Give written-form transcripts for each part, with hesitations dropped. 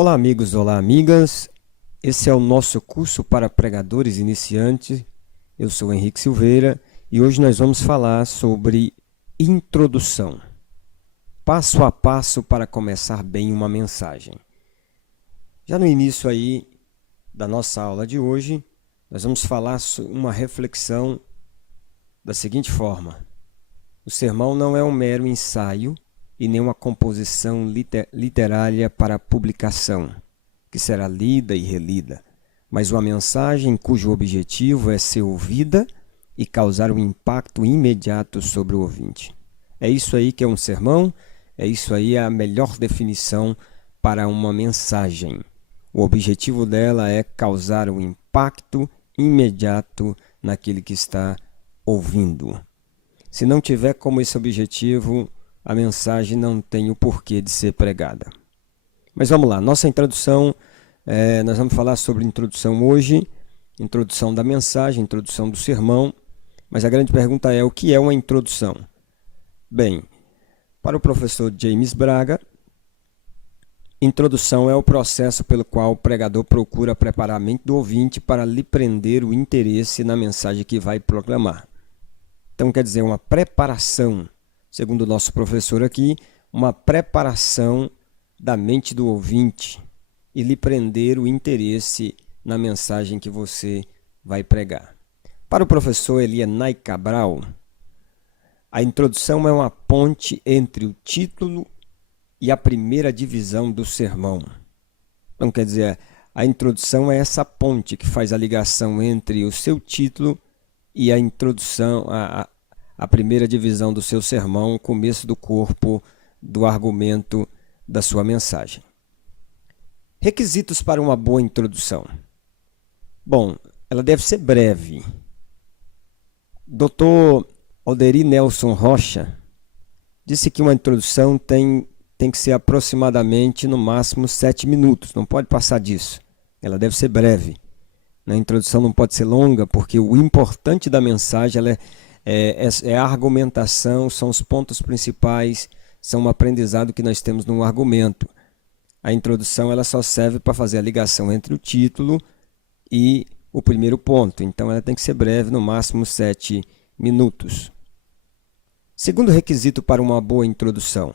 Olá amigos, olá amigas, esse é o nosso curso para pregadores iniciantes. Eu sou Henrique Silveira e hoje nós vamos falar sobre introdução, passo a passo para começar bem uma mensagem. Já no início aí da nossa aula de hoje, nós vamos falar uma reflexão da seguinte forma: o sermão não é um mero ensaio e nem uma composição literária para publicação, que será lida e relida, mas uma mensagem cujo objetivo é ser ouvida e causar um impacto imediato sobre o ouvinte. É isso aí que é um sermão, é isso aí a melhor definição para uma mensagem. O objetivo dela é causar um impacto imediato naquele que está ouvindo. Se não tiver como esse objetivo, a mensagem não tem o porquê de ser pregada. Mas vamos lá, nossa introdução, nós vamos falar sobre introdução hoje, introdução da mensagem, introdução do sermão, mas a grande pergunta é: o que é uma introdução? Bem, para o professor James Braga, introdução é o processo pelo qual o pregador procura preparar a mente do ouvinte para lhe prender o interesse na mensagem que vai proclamar. Então, quer dizer, uma preparação, segundo o nosso professor aqui, uma preparação da mente do ouvinte e lhe prender o interesse na mensagem que você vai pregar. Para o professor Elianai Cabral, a introdução é uma ponte entre o título e a primeira divisão do sermão. Então, quer dizer, a introdução é essa ponte que faz a ligação entre o seu título e a introdução, a primeira divisão do seu sermão, o começo do corpo do argumento da sua mensagem. Requisitos para uma boa introdução. Bom, ela deve ser breve. Dr. Alderi Nelson Rocha disse que uma introdução tem que ser aproximadamente, no máximo, 7 minutos. Não pode passar disso. Ela deve ser breve. A introdução não pode ser longa, porque o importante da mensagem é a argumentação, são os pontos principais, são o aprendizado que nós temos no argumento. A introdução ela só serve para fazer a ligação entre o título e o primeiro ponto. Então ela tem que ser breve, no máximo 7 minutos. Segundo requisito para uma boa introdução: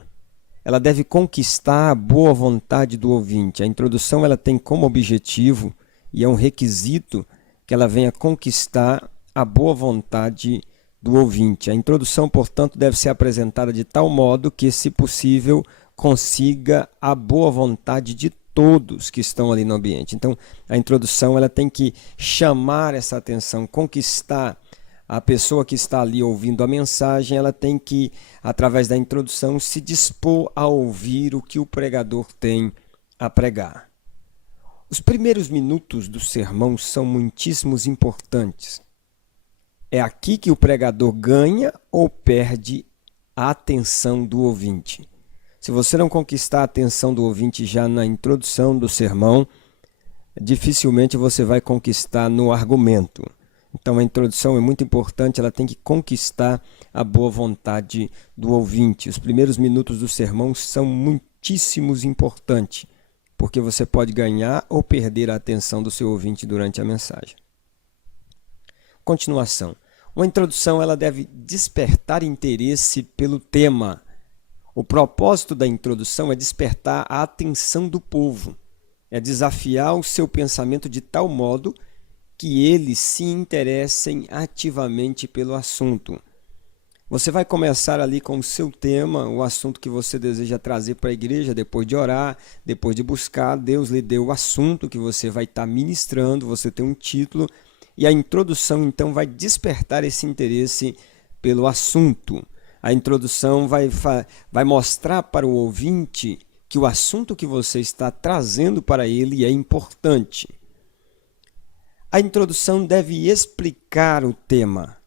ela deve conquistar a boa vontade do ouvinte. A introdução ela tem como objetivo, e é um requisito, que ela venha conquistar a boa vontade do ouvinte. A introdução, portanto, deve ser apresentada de tal modo que, se possível, consiga a boa vontade de todos que estão ali no ambiente. Então, a introdução ela tem que chamar essa atenção, conquistar a pessoa que está ali ouvindo a mensagem. Ela tem que, através da introdução, se dispor a ouvir o que o pregador tem a pregar. Os primeiros minutos do sermão são muitíssimos importantes. É aqui que o pregador ganha ou perde a atenção do ouvinte. Se você não conquistar a atenção do ouvinte já na introdução do sermão, dificilmente você vai conquistar no argumento. Então a introdução é muito importante, ela tem que conquistar a boa vontade do ouvinte. Os primeiros minutos do sermão são muitíssimos importantes, porque você pode ganhar ou perder a atenção do seu ouvinte durante a mensagem. Continuação. Uma introdução ela deve despertar interesse pelo tema. O propósito da introdução é despertar a atenção do povo, é desafiar o seu pensamento de tal modo que eles se interessem ativamente pelo assunto. Você vai começar ali com o seu tema, o assunto que você deseja trazer para a igreja, depois de orar, depois de buscar. Deus lhe deu o assunto que você vai estar ministrando, você tem um título, e a introdução então vai despertar esse interesse pelo assunto. A introdução vai mostrar para o ouvinte que o assunto que você está trazendo para ele é importante. A introdução deve explicar o tema.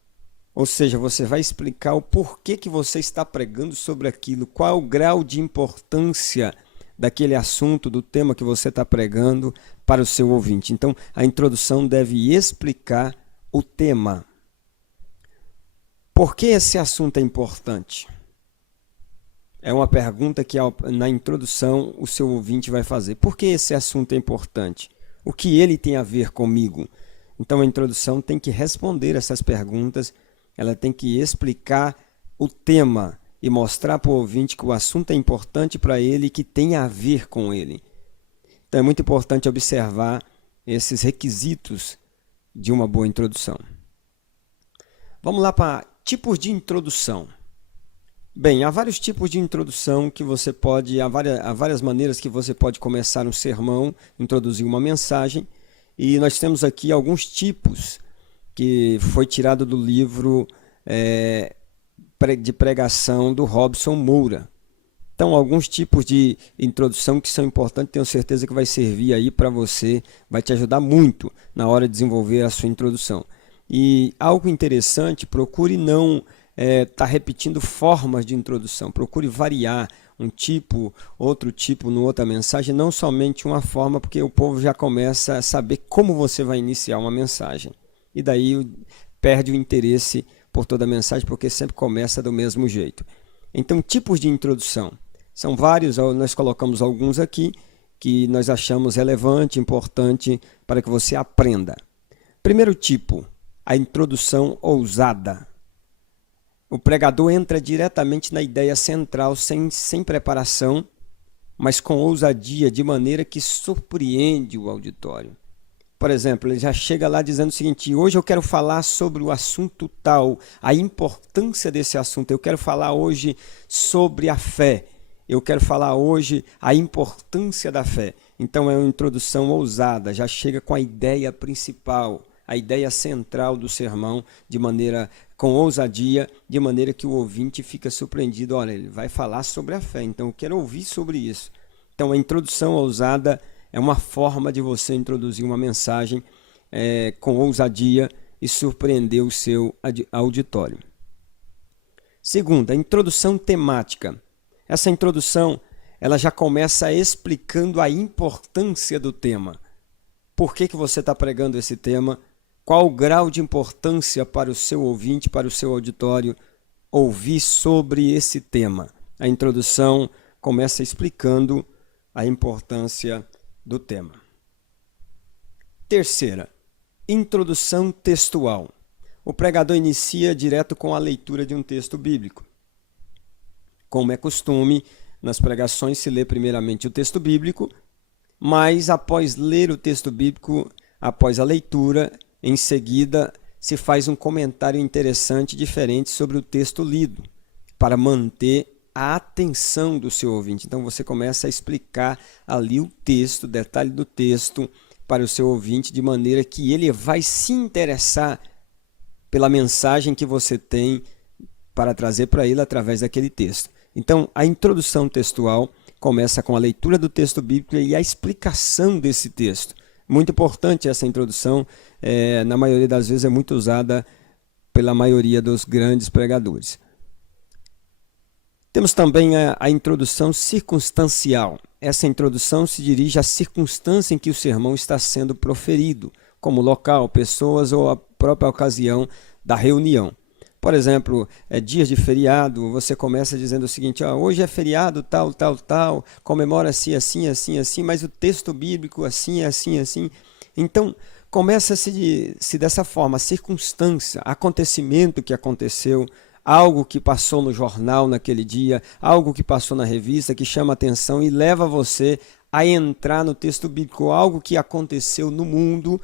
Ou seja, você vai explicar o porquê que você está pregando sobre aquilo, qual é o grau de importância daquele assunto, do tema que você está pregando para o seu ouvinte. Então, a introdução deve explicar o tema. Por que esse assunto é importante? É uma pergunta que na introdução o seu ouvinte vai fazer. Por que esse assunto é importante? O que ele tem a ver comigo? Então a introdução tem que responder essas perguntas, ela tem que explicar o tema e mostrar para o ouvinte que o assunto é importante para ele e que tem a ver com ele. Então é muito importante observar esses requisitos de uma boa introdução. Vamos lá para tipos de introdução. Bem, há vários tipos de introdução que você pode, há várias maneiras que você pode começar um sermão, introduzir uma mensagem, e nós temos aqui alguns tipos que foi tirado do livro de pregação do Robson Moura. Então, alguns tipos de introdução que são importantes, tenho certeza que vai servir aí para você, vai te ajudar muito na hora de desenvolver a sua introdução. E algo interessante, procure não estar repetindo formas de introdução, procure variar um tipo, outro tipo, no outra mensagem, não somente uma forma, porque o povo já começa a saber como você vai iniciar uma mensagem. E daí perde o interesse por toda a mensagem, porque sempre começa do mesmo jeito. Então, tipos de introdução. São vários, nós colocamos alguns aqui, que nós achamos relevante, importante, para que você aprenda. Primeiro tipo, a introdução ousada. O pregador entra diretamente na ideia central, sem preparação, mas com ousadia, de maneira que surpreende o auditório. Por exemplo, ele já chega lá dizendo o seguinte: hoje eu quero falar sobre o assunto tal, a importância desse assunto. Eu quero falar hoje sobre a fé. Eu quero falar hoje a importância da fé. Então é uma introdução ousada, já chega com a ideia principal, a ideia central do sermão, com ousadia, de maneira que o ouvinte fica surpreendido. Olha, ele vai falar sobre a fé, então eu quero ouvir sobre isso. Então a introdução ousada é uma forma de você introduzir uma mensagem com ousadia e surpreender o seu auditório. Segunda, a introdução temática. Essa introdução ela já começa explicando a importância do tema. Por que você está pregando esse tema? Qual o grau de importância para o seu ouvinte, para o seu auditório, ouvir sobre esse tema? A introdução começa explicando a importância do tema. Terceira, introdução textual. O pregador inicia direto com a leitura de um texto bíblico. Como é costume, nas pregações se lê primeiramente o texto bíblico, mas após ler o texto bíblico, após a leitura, em seguida se faz um comentário interessante, diferente sobre o texto lido, para manter a atenção do seu ouvinte. Então você começa a explicar ali o texto, detalhe do texto, para o seu ouvinte, de maneira que ele vai se interessar pela mensagem que você tem para trazer para ele através daquele texto. Então, a introdução textual começa com a leitura do texto bíblico e a explicação desse texto. Muito importante essa introdução, na maioria das vezes é muito usada pela maioria dos grandes pregadores. Temos também a introdução circunstancial. Essa introdução se dirige à circunstância em que o sermão está sendo proferido, como local, pessoas ou a própria ocasião da reunião. Por exemplo, dias de feriado, você começa dizendo o seguinte: hoje é feriado, tal, tal, tal, comemora-se assim, assim, assim, mas o texto bíblico assim, assim, assim. Então, começa-se dessa forma, a circunstância, acontecimento que aconteceu, algo que passou no jornal naquele dia, algo que passou na revista, que chama a atenção e leva você a entrar no texto bíblico, algo que aconteceu no mundo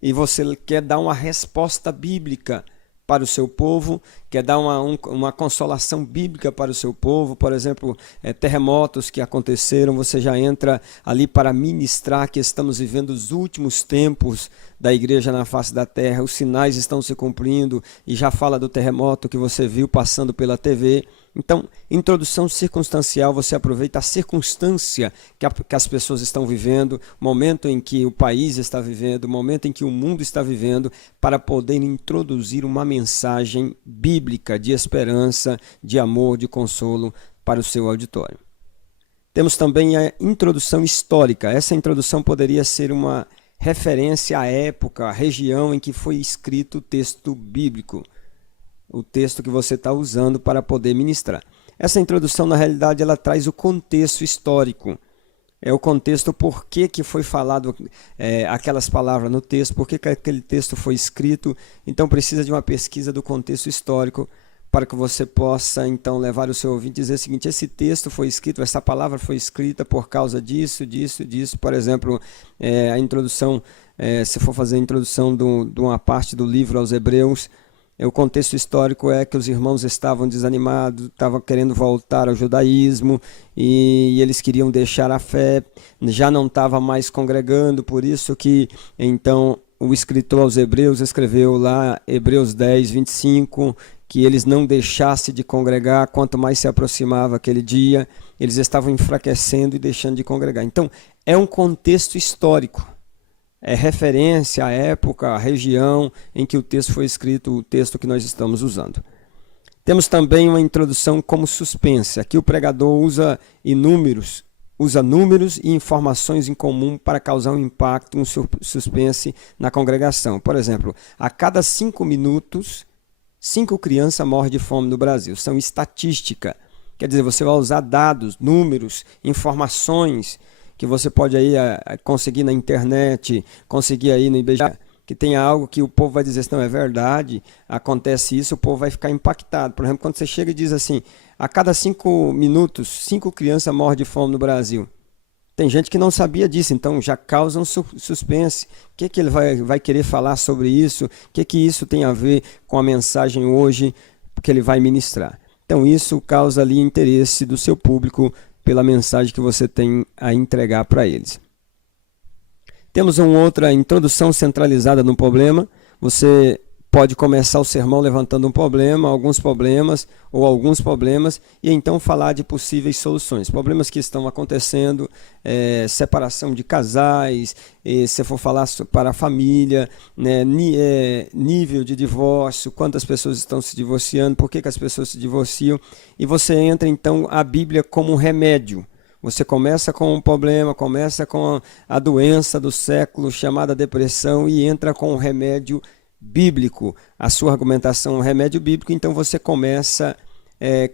e você quer dar uma resposta bíblica para o seu povo, quer dar uma consolação bíblica para o seu povo. Por exemplo, terremotos que aconteceram, você já entra ali para ministrar que estamos vivendo os últimos tempos da igreja na face da terra, os sinais estão se cumprindo, e já fala do terremoto que você viu passando pela TV. Então, introdução circunstancial, você aproveita a circunstância que as pessoas estão vivendo, o momento em que o país está vivendo, o momento em que o mundo está vivendo, para poder introduzir uma mensagem bíblica de esperança, de amor, de consolo para o seu auditório. Temos também a introdução histórica. Essa introdução poderia ser uma referência à época, à região em que foi escrito o texto bíblico, o texto que você está usando para poder ministrar. Essa introdução, na realidade, ela traz o contexto histórico. É o contexto por que foi falado aquelas palavras no texto, por que aquele texto foi escrito. Então precisa de uma pesquisa do contexto histórico para que você possa então levar o seu ouvinte e dizer o seguinte: esse texto foi escrito, essa palavra foi escrita por causa disso, disso, disso. Por exemplo, a introdução, se for fazer a introdução de uma parte do livro aos Hebreus, o contexto histórico é que os irmãos estavam desanimados, estavam querendo voltar ao judaísmo e eles queriam deixar a fé, já não estava mais congregando, por isso que então o escritor aos Hebreus escreveu lá, Hebreus 10, 25, que eles não deixassem de congregar, quanto mais se aproximava aquele dia, eles estavam enfraquecendo e deixando de congregar. Então, é um contexto histórico. É referência à época, à região em que o texto foi escrito, o texto que nós estamos usando. Temos também uma introdução como suspense. Aqui o pregador usa números e informações em comum para causar um impacto, um suspense na congregação. Por exemplo, a cada 5 minutos, 5 crianças morrem de fome no Brasil. São estatística. Quer dizer, você vai usar dados, números, informações que você pode aí conseguir na internet, conseguir aí no IBGE, que tenha algo que o povo vai dizer, não, é verdade, acontece isso, o povo vai ficar impactado. Por exemplo, quando você chega e diz assim, a cada 5 minutos, 5 crianças morrem de fome no Brasil. Tem gente que não sabia disso, então já causa um suspense. O que ele vai querer falar sobre isso? O que isso tem a ver com a mensagem hoje que ele vai ministrar? Então isso causa ali interesse do seu público pela mensagem que você tem a entregar para eles. Temos uma outra introdução centralizada no problema. Você pode começar o sermão levantando um problema, alguns problemas, e então falar de possíveis soluções. Problemas que estão acontecendo, separação de casais, se for falar para a família, né, nível de divórcio, quantas pessoas estão se divorciando, por que as pessoas se divorciam, e você entra então a Bíblia como um remédio. Você começa com um problema, começa com a doença do século chamada depressão e entra com um remédio bíblico. A sua argumentação é um remédio bíblico, então você começa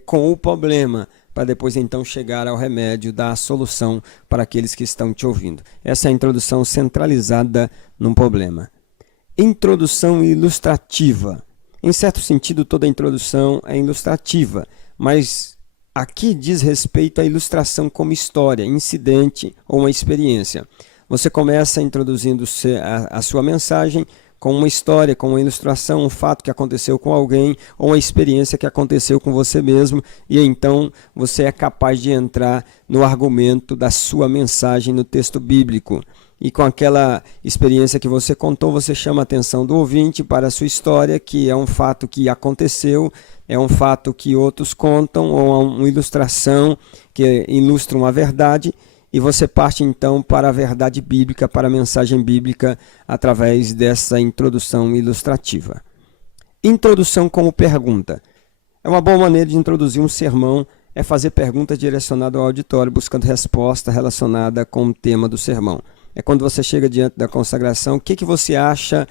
com o problema, para depois então chegar ao remédio, dar a solução para aqueles que estão te ouvindo. Essa é a introdução centralizada num problema. Introdução ilustrativa. Em certo sentido, toda introdução é ilustrativa, mas aqui diz respeito à ilustração como história, incidente ou uma experiência. Você começa introduzindo a sua mensagem com uma história, com uma ilustração, um fato que aconteceu com alguém ou uma experiência que aconteceu com você mesmo, e então você é capaz de entrar no argumento da sua mensagem no texto bíblico. E com aquela experiência que você contou, você chama a atenção do ouvinte para a sua história, que é um fato que aconteceu, é um fato que outros contam, ou uma ilustração que ilustra uma verdade, e você parte então para a verdade bíblica, para a mensagem bíblica, através dessa introdução ilustrativa. Introdução como pergunta. É uma boa maneira de introduzir um sermão, é fazer perguntas direcionadas ao auditório, buscando resposta relacionada com o tema do sermão. É quando você chega diante da consagração, o que você acha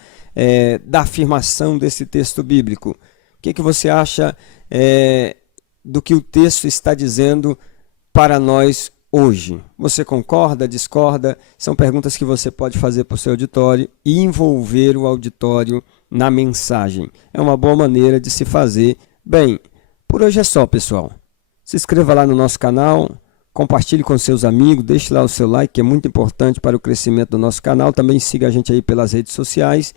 da afirmação desse texto bíblico? O que você acha do que o texto está dizendo para nós hoje? Você concorda, discorda? São perguntas que você pode fazer para o seu auditório e envolver o auditório na mensagem. É uma boa maneira de se fazer. Bem, por hoje é só, pessoal. Se inscreva lá no nosso canal, compartilhe com seus amigos, deixe lá o seu like, que é muito importante para o crescimento do nosso canal. Também siga a gente aí pelas redes sociais.